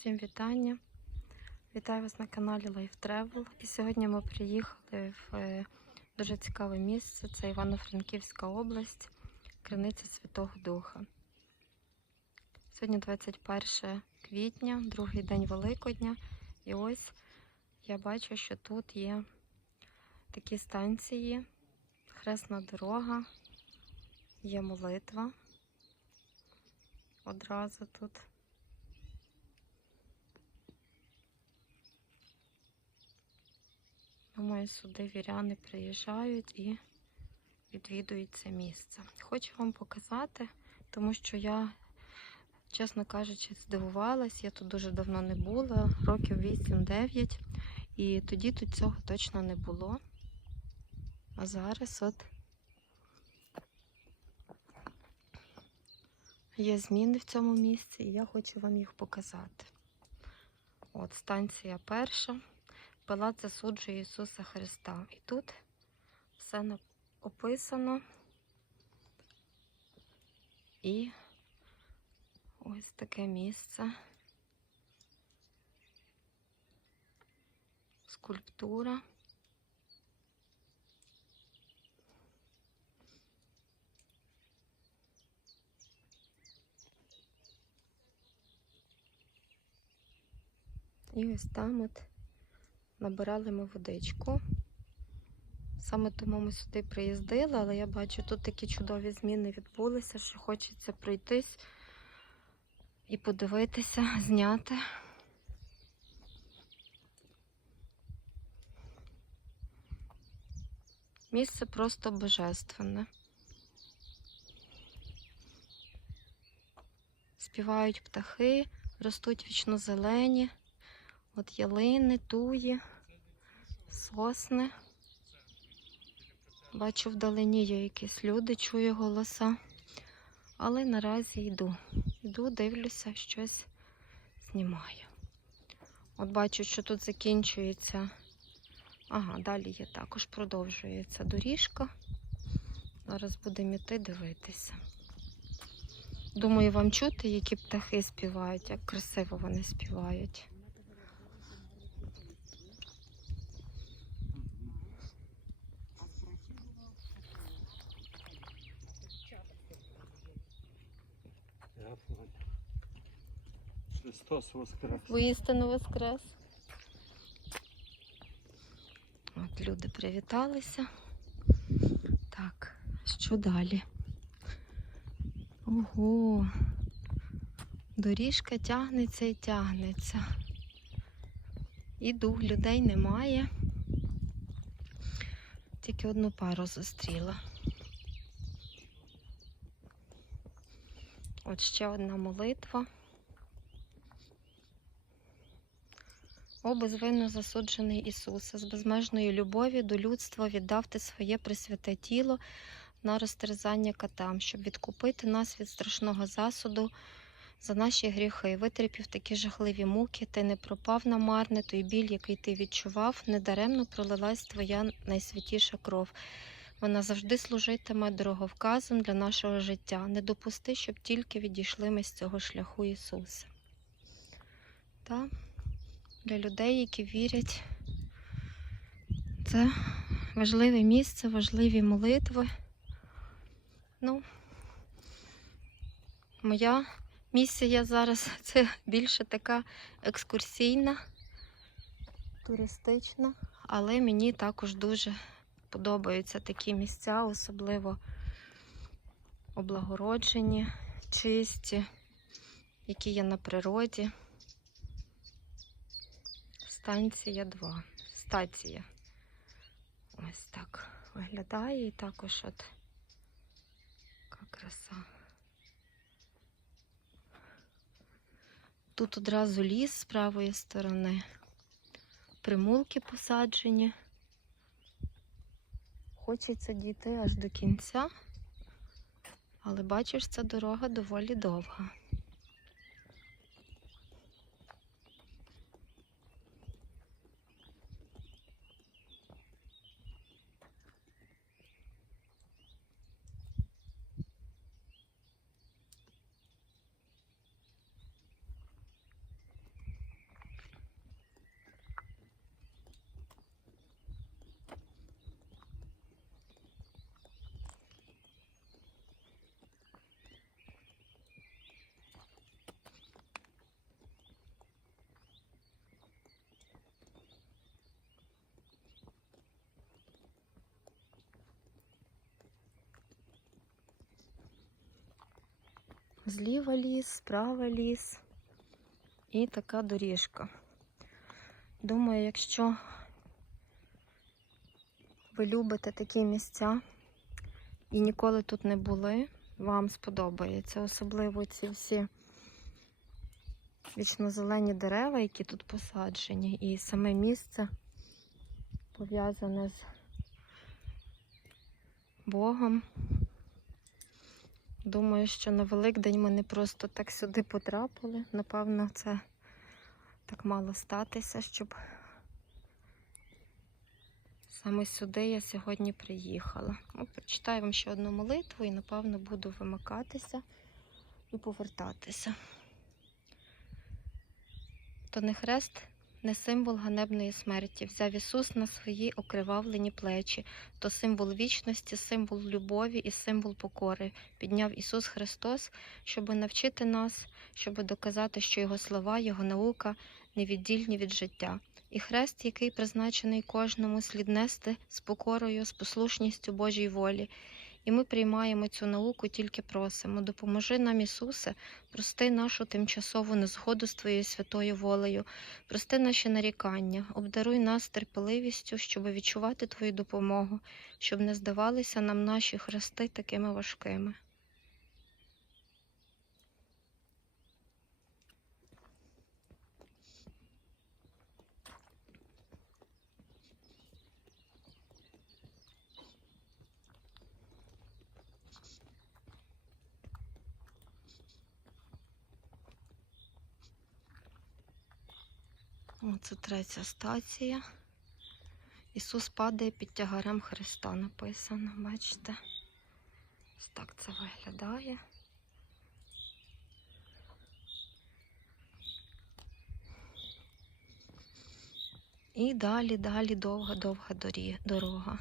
Всім вітання. Вітаю вас на каналі Life Travel. І сьогодні ми приїхали в е, дуже цікаве місце. Це Івано-Франківська область, Криниця Святого Духа. Сьогодні 21 квітня, другий день Великодня. І ось я бачу, що тут є такі станції, хресна дорога, є молитва. Одразу тут. Думаю, сюди віряни приїжджають і відвідують це місце. Хочу вам показати, тому що я, чесно кажучи, здивувалась. Я тут дуже давно не була, років 8-9, і тоді тут цього точно не було. А зараз от є зміни в цьому місці, і я хочу вам їх показати. От станція перша. Пилат засуджує Ісуса Христа. І тут все описано. І ось таке місце. Скульптура. І ось там от набирали ми водичку. Саме тому ми сюди приїздили, але я бачу, тут такі чудові зміни відбулися, що хочеться пройтись і подивитися, зняти. Місце просто божественне. Співають птахи, ростуть вічно зелені. От ялини, туї, сосни. Бачу вдалині є якісь люди, чую голоса. Але наразі йду. Йду, дивлюся, щось знімаю. От бачу, що тут закінчується. Ага, далі є також продовжується доріжка. Зараз будемо йти дивитися. Думаю, вам чути, які птахи співають, як красиво вони співають. Христос воскрес. Воістину воскрес. От люди привіталися. Так, що далі? Ого. Доріжка тягнеться і тягнеться. Іду, людей немає. Тільки одну пару зустріла. От ще одна молитва. О, безвинно засуджений Ісусе, з безмежної любові до людства віддав ти своє присвяте тіло на розтерзання катам, щоб відкупити нас від страшного засуду за наші гріхи. Витерпів такі жахливі муки, ти не пропав на марне, той біль, який ти відчував, недаремно пролилась твоя найсвятіша кров. Вона завжди служитиме дороговказом для нашого життя. Не допусти, щоб тільки відійшли ми з цього шляху Ісуса. Та? Для людей, які вірять. Це важливе місце, важливі молитви. Ну, моя місія зараз це більше така екскурсійна, туристична, але мені також дуже подобаються такі місця, особливо облагороджені, чисті, які є на природі. Станція 2. Стація. Ось так виглядає і також от яка краса. Тут одразу ліс з правої сторони. Примулки посаджені. Хочеться дійти аж до кінця, але бачиш, ця дорога доволі довга. Зліва ліс, справа ліс і така доріжка. Думаю, якщо ви любите такі місця і ніколи тут не були, вам сподобається. Особливо ці всі вічнозелені дерева, які тут посаджені, і саме місце пов'язане з Богом. Думаю, що на Великдень ми не просто так сюди потрапили. Напевно, це так мало статися, щоб саме сюди я сьогодні приїхала. Ну, прочитаю вам ще одну молитву і, напевно, буду вимикатися і повертатися. То не хрест, не символ ганебної смерті. Взяв Ісус на свої окривавлені плечі, то символ вічності, символ любові і символ покори. Підняв Ісус Христос, щоб навчити нас, щоб доказати, що Його слова, Його наука невіддільні від життя. І хрест, який призначений кожному, слід нести з покорою, з послушністю Божій волі. І ми приймаємо цю науку, тільки просимо. Допоможи нам, Ісусе, прости нашу тимчасову незгоду з Твоєю святою волею, прости наші нарікання, обдаруй нас терпеливістю, щоб відчувати Твою допомогу, щоб не здавалися нам наші хрести такими важкими. Оце третя стація. Ісус падає під тягарем Христа написано, бачите? Ось так це виглядає. І далі, далі довга-довга дорога.